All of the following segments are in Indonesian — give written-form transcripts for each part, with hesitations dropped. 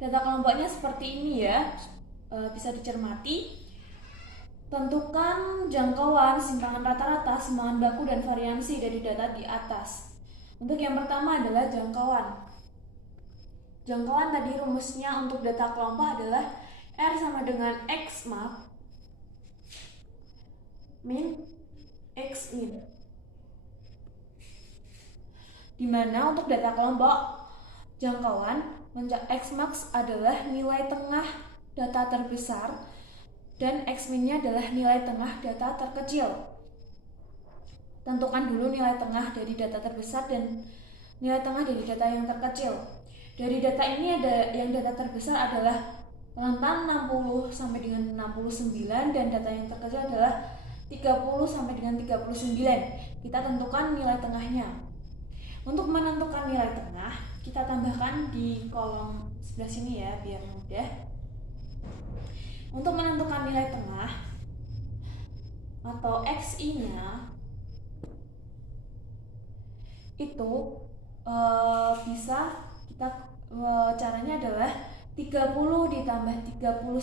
Data kelompoknya seperti ini ya, bisa dicermati. Tentukan jangkauan, simpangan rata-rata, simpangan baku, dan variansi dari data di atas. Untuk yang pertama adalah jangkauan. Jangkauan tadi rumusnya untuk data kelompok adalah R sama dengan X max min X min. Dimana untuk data kelompok jangkauan X max adalah nilai tengah data terbesar dan X min-nya adalah nilai tengah data terkecil. Tentukan dulu nilai tengah dari data terbesar dan nilai tengah dari data yang terkecil. Dari data ini ada yang data terbesar adalah rentang 60 sampai dengan 69 dan data yang terkecil adalah 30 sampai dengan 39. Kita tentukan nilai tengahnya. Untuk menentukan nilai tengah, kita tambahkan di kolom sebelah sini ya biar mudah. Untuk menentukan nilai tengah atau XI-nya itu bisa kita caranya adalah 30 ditambah 39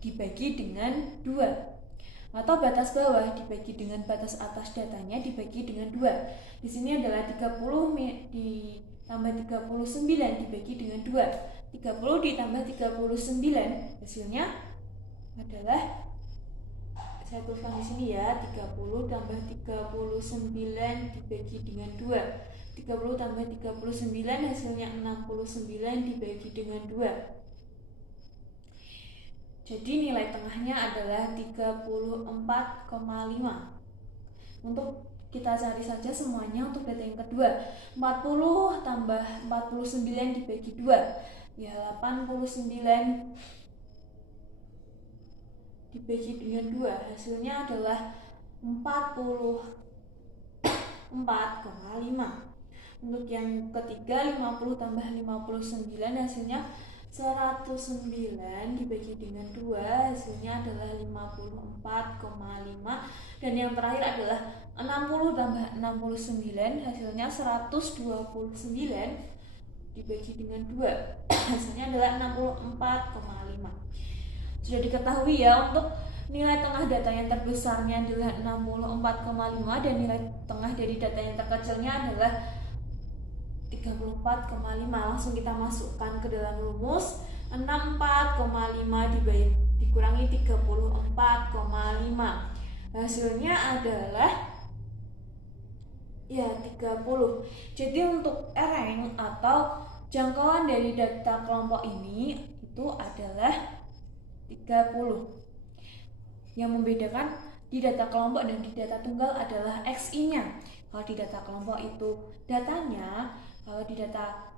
dibagi dengan 2 atau batas bawah dibagi dengan batas atas datanya dibagi dengan 2. Di sini adalah 30 ditambah 39 dibagi dengan 2. 30 ditambah 39 hasilnya adalah, saya tuliskan di sini ya, 30 tambah 39 dibagi dengan 2. 30 tambah 39 hasilnya 69 dibagi dengan 2. Jadi nilai tengahnya adalah 34,5. Untuk kita cari saja semuanya untuk data yang kedua. 40 tambah 49 dibagi 2 ya 89 dibagi dengan 2 hasilnya adalah 44,5. Untuk yang ketiga 50 tambah 59 hasilnya 109 dibagi dengan 2 hasilnya adalah 54,5. Dan yang terakhir adalah 60 tambah 69 hasilnya 129 dibagi dengan 2 hasilnya adalah 64,5. Sudah diketahui ya, untuk nilai tengah data yang terbesarnya adalah 64,5 dan nilai tengah dari data yang terkecilnya adalah 34,5. Langsung kita masukkan ke dalam rumus. 64,5 dikurangi 34,5 hasilnya adalah ya 30. Jadi untuk rank atau jangkauan dari data kelompok ini itu adalah 30. Yang membedakan di data kelompok dan di data tunggal adalah XI-nya. Kalau di data kelompok itu datanya, kalau di data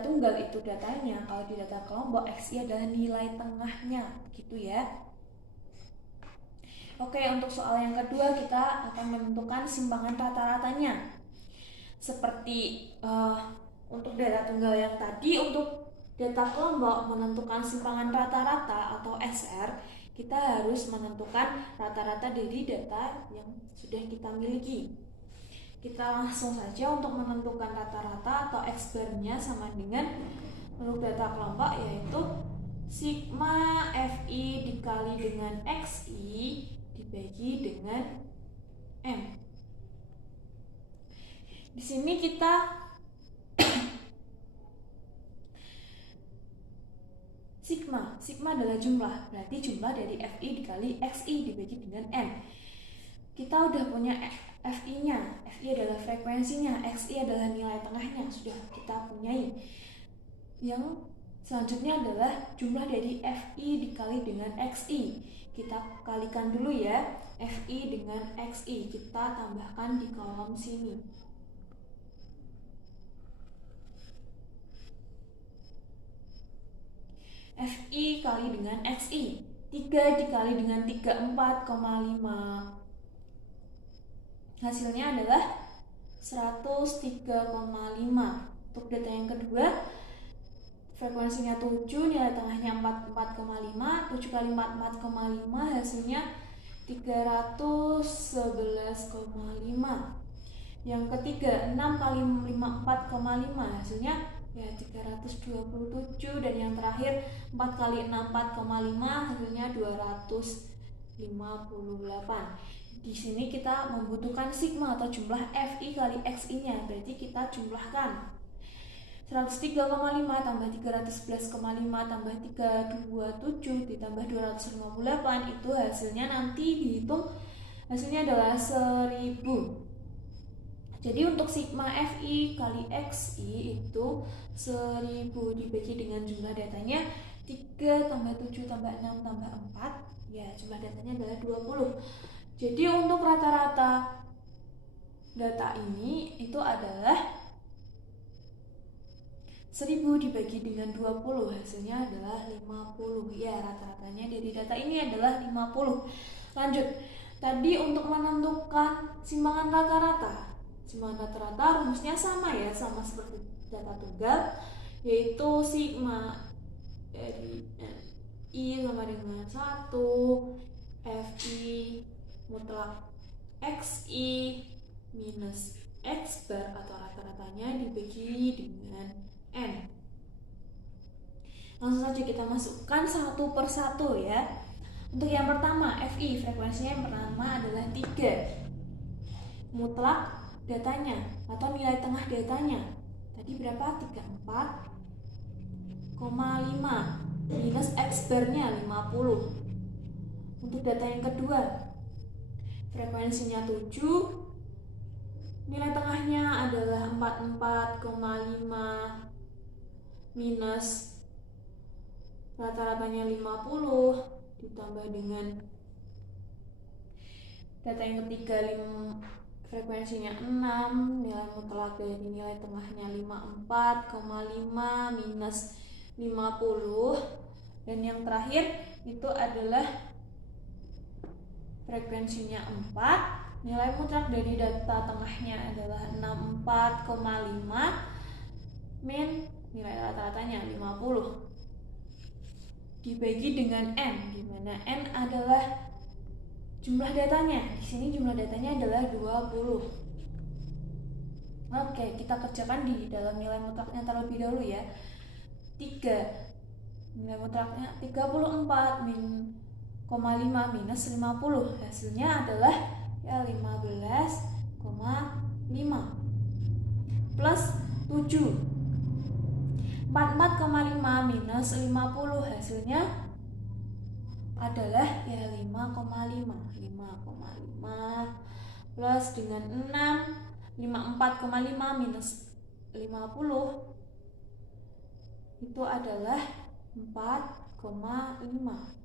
tunggal itu datanya, kalau di data kelompok XI adalah nilai tengahnya, gitu ya. Oke, untuk soal yang kedua kita akan menentukan simpangan rata-ratanya. Seperti untuk data tunggal yang tadi, untuk data kelompok menentukan simpangan rata-rata atau SR, kita harus menentukan rata-rata dari data yang sudah kita miliki. Kita langsung saja untuk menentukan rata-rata atau X-bar-nya sama dengan untuk data kelompok yaitu sigma FI dikali dengan XI dibagi dengan M. Di sini kita sigma adalah jumlah, berarti jumlah dari FI dikali XI dibagi dengan M. Kita udah punya FI-nya, FI adalah frekuensinya, XI adalah nilai tengahnya, sudah kita punyai. Yang selanjutnya adalah jumlah dari FI dikali dengan XI. Kita kalikan dulu ya, FI dengan XI, kita tambahkan di kolom sini. FI kali dengan XI, 3 dikali dengan 34,5 hasilnya adalah 103,5. Untuk data yang kedua, frekuensinya 7, nilai tengahnya 44,5, 7 kali 44,5 hasilnya 311,5. Yang ketiga, 6 kali 54,5 hasilnya ya 300 227, dan yang terakhir 4 kali 6 4,5 hasilnya 258. Di sini kita membutuhkan sigma atau jumlah FI kali XI-nya, berarti kita jumlahkan 103,5 tambah 311,5 tambah 327 ditambah 258, itu hasilnya nanti dihitung, hasilnya adalah 1000. Jadi untuk sigma FI kali XI itu 1000 dibagi dengan jumlah datanya 3 tambah 7 tambah 6 tambah 4, ya jumlah datanya adalah 20. Jadi untuk rata-rata data ini itu adalah 1000 dibagi dengan 20, hasilnya adalah 50. Ya, rata-ratanya dari data ini adalah 50. Lanjut, tadi untuk menentukan simbangan rata-rata. Simbangan rata-rata rumusnya sama ya, sama seperti data tunggal, yaitu sigma dari I sama dengan 1 FI mutlak XI minus X bar atau rata-ratanya dibagi dengan N. Langsung saja kita masukkan satu per satu ya. Untuk yang pertama, FI frekuensinya yang pertama adalah 3. Mutlak datanya atau nilai tengah datanya tadi berapa? 34,5 minus X barnya 50. Untuk data yang kedua, frekuensinya 7, nilai tengahnya adalah 44,5 minus rata-ratanya 50 ditambah dengan data yang ketiga, frekuensinya 6, nilai mutlak dari nilai tengahnya 54,5 minus 50, dan yang terakhir itu adalah frekuensinya 4, nilai mutlak dari data tengahnya adalah 64,5 min nilai rata-ratanya 50 dibagi dengan N, di mana N adalah jumlah datanya. Di sini jumlah datanya adalah 20. Oke, kita kerjakan di dalam nilai mutlaknya terlebih dahulu ya. 3, nilai mutlaknya 34 min 5 minus 50, hasilnya adalah ya 15,5 plus 7, 44,5 minus 50, hasilnya adalah ya 5,5 plus dengan 6, 54,5 minus 50 itu adalah 4,5.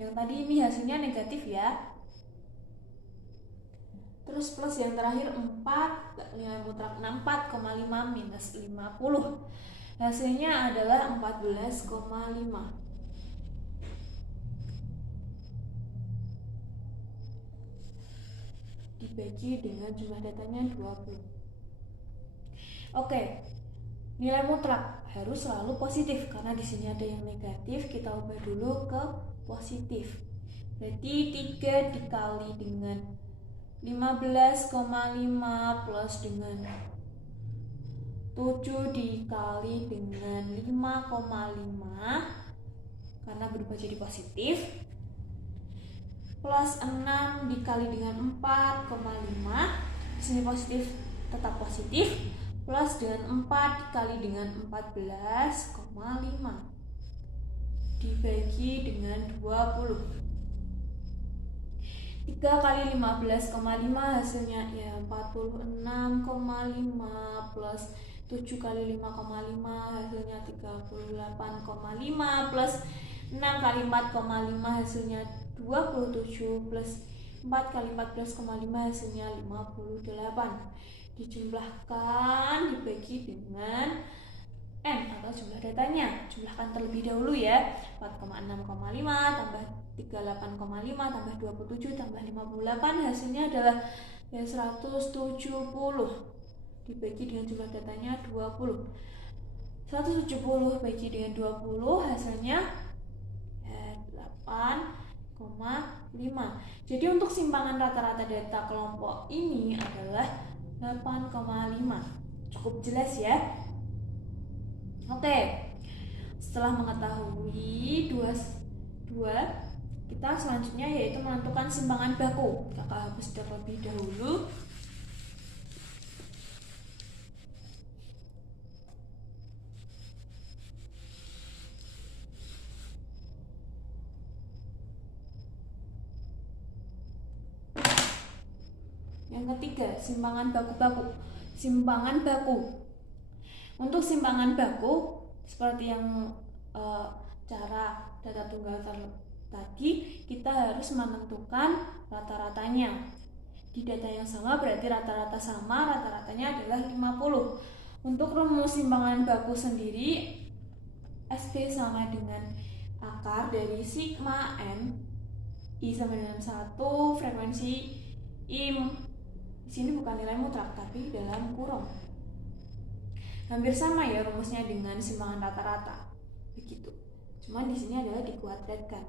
Yang tadi ini hasilnya negatif ya. Terus plus yang terakhir 4, nilai mutlak 64,5 minus 50, hasilnya adalah 14,5. Dibagi dengan jumlah datanya 20. Oke, nilai mutlak harus selalu positif karena di sini ada yang negatif, kita ubah dulu ke positif. Berarti 3 dikali dengan 15,5 plus dengan 7 dikali dengan 5,5 karena berubah jadi positif, plus 6 dikali dengan 4,5, di sini positif tetap positif, plus dengan 4 dikali dengan 14,5 dibagi dengan 20. 3 kali 15,5 hasilnya ya 46,5 plus 7 kali 5,5 hasilnya 38,5 plus 6 kali 4,5 hasilnya 27 plus 4 kali 14,5 hasilnya 58. Dijumlahkan dibagi dengan N atau jumlah datanya. Jumlahkan terlebih dahulu ya. 4,6,5 tambah 38,5 tambah 27 tambah 58 hasilnya adalah ya 170 dibagi dengan jumlah datanya 20. 170 bagi dengan 20 hasilnya ya 8,5. Jadi untuk simpangan rata-rata data kelompok ini adalah 8,5. Cukup jelas ya. Oke, setelah mengetahui dua, kita selanjutnya yaitu menentukan simpangan baku. Kakak hapus terlebih dahulu. Yang ketiga, simpangan baku-baku. Simpangan baku. Untuk simpangan baku, seperti yang cara data tunggal tadi, kita harus menentukan rata-ratanya. Di data yang sama berarti rata-rata sama, rata-ratanya adalah 50. Untuk rumus simpangan baku sendiri, SP sama dengan akar dari sigma N, I sama dengan 1, frekuensi I. Di sini bukan nilai mutlak, tapi dalam kurung. Hampir sama ya rumusnya dengan simpangan rata-rata. Begitu. Cuma di sini adalah dikuadratkan.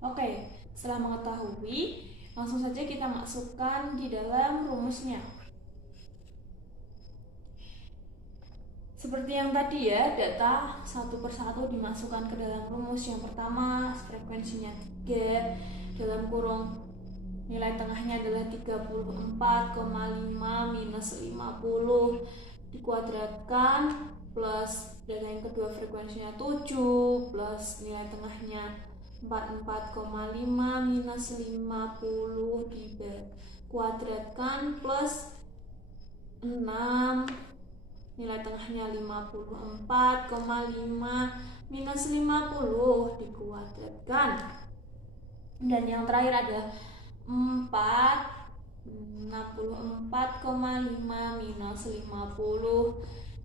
Oke, setelah mengetahui, langsung saja kita masukkan di dalam rumusnya. Seperti yang tadi ya, data satu persatu dimasukkan ke dalam rumus. Yang pertama, frekuensinya 3, dalam kurung nilai tengahnya adalah 34,5 minus 50 dikuadratkan plus data yang kedua frekuensinya 7 plus nilai tengahnya 44,5 minus 50 dikuadratkan plus 6 nilai tengahnya 54,5 minus 50 dikuadratkan, dan yang terakhir adalah 64,5 minus 50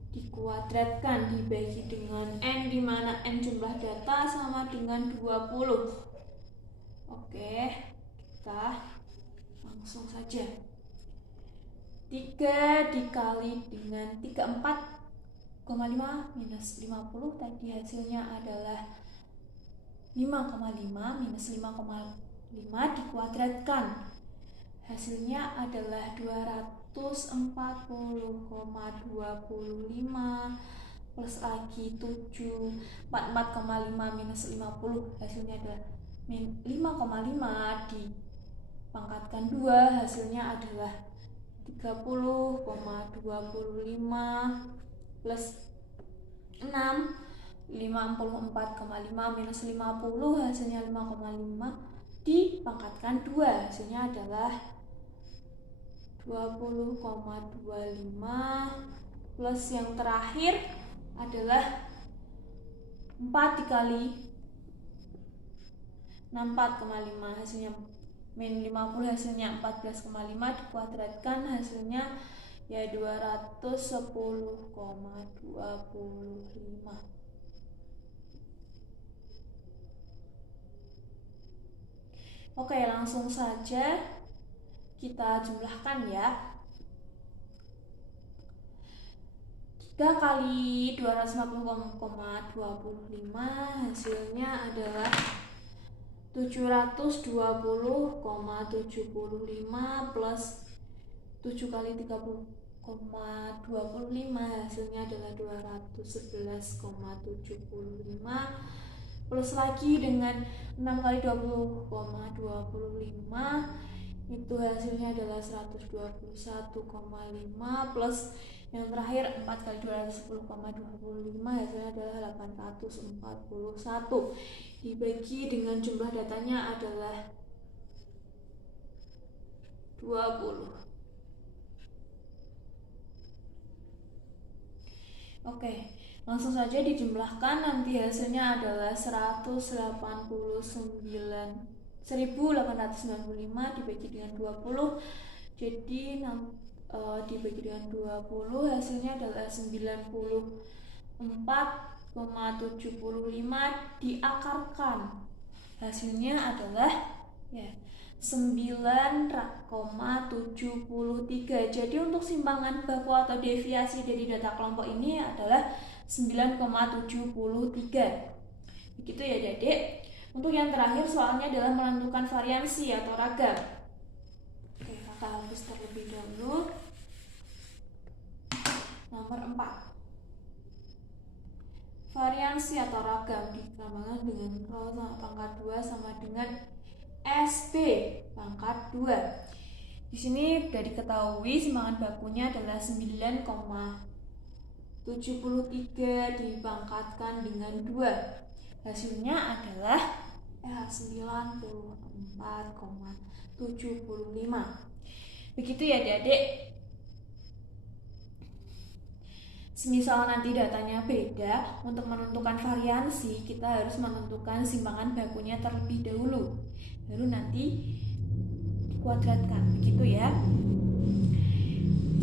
dikuadratkan dibagi dengan N, di mana N jumlah data sama dengan 20. Oke, kita langsung saja. 3 dikali dengan 34,5 minus 50 tadi hasilnya adalah 5,5 minus 5,5 dikuadratkan, hasilnya adalah 240,25 plus lagi 7, 44,5 minus 50 hasilnya adalah 5,5 dipangkatkan 2 hasilnya adalah 30,25 plus 6, 54,5 minus 50 hasilnya 5,5 dipangkatkan 2 hasilnya adalah 20,25 plus yang terakhir adalah 4 dikali 64,5 hasilnya min 50 hasilnya 14,5 dikuadratkan hasilnya ya 210,25. Oke, langsung saja kita jumlahkan ya. 3 kali 250,25 hasilnya adalah 720,75 plus 7 kali 30,25 hasilnya adalah 211,75 plus lagi dengan 6 kali 20,25 itu hasilnya adalah 121,5 plus yang terakhir 4 kali 210,25 hasilnya adalah 841 dibagi dengan jumlah datanya adalah 20. Oke, langsung saja dijumlahkan, nanti hasilnya adalah 1895 dibagi dengan 20. Jadi dibagi dengan 20 hasilnya adalah 94,75 diakarkan. Hasilnya adalah ya 9,73. Jadi untuk simpangan baku atau deviasi dari data kelompok ini adalah 9,73. Begitu ya Dedek. Untuk yang terakhir soalnya adalah menentukan variansi atau ragam. Oke, kakak hapus terlebih dahulu. Nomor 4. variansi atau ragam ditambahkan dengan rho sama pangkat 2 sama dengan SB pangkat 2. Di sini sudah diketahui simpangan bakunya adalah 9,73 dipangkatkan dengan 2. Hasilnya adalah 94,75. Begitu ya adik-adik. Semisal nanti datanya beda, untuk menentukan variansi kita harus menentukan simpangan bakunya terlebih dahulu, baru nanti dikuadratkan, begitu ya.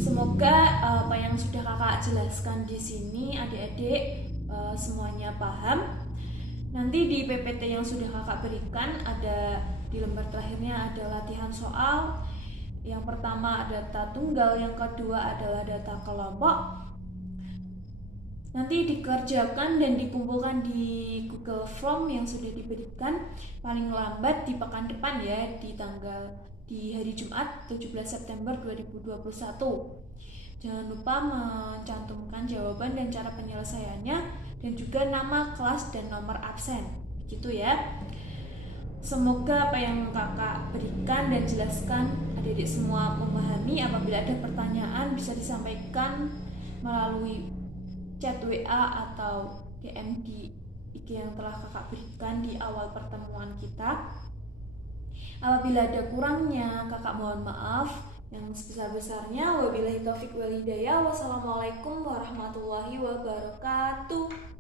Semoga apa yang sudah kakak jelaskan di sini adik-adik semuanya paham. Nanti di PPT yang sudah kakak berikan ada di lembar terakhirnya ada latihan soal. Yang pertama data tunggal, yang kedua adalah data kelompok. Nanti dikerjakan dan dikumpulkan di Google Form yang sudah diberikan paling lambat di pekan depan ya, di hari Jumat 17 September 2021. Jangan lupa mencantumkan jawaban dan cara penyelesaiannya dan juga nama kelas dan nomor absen. Gitu ya. Semoga apa yang kakak berikan dan jelaskan adik-adik semua memahami. Apabila ada pertanyaan bisa disampaikan melalui chat WA atau DM di IG yang telah kakak berikan di awal pertemuan kita. Apabila ada kurangnya, kakak mohon maaf yang sebesar-besarnya. Wabillahi taufik wal hidayah. Wassalamualaikum warahmatullahi wabarakatuh.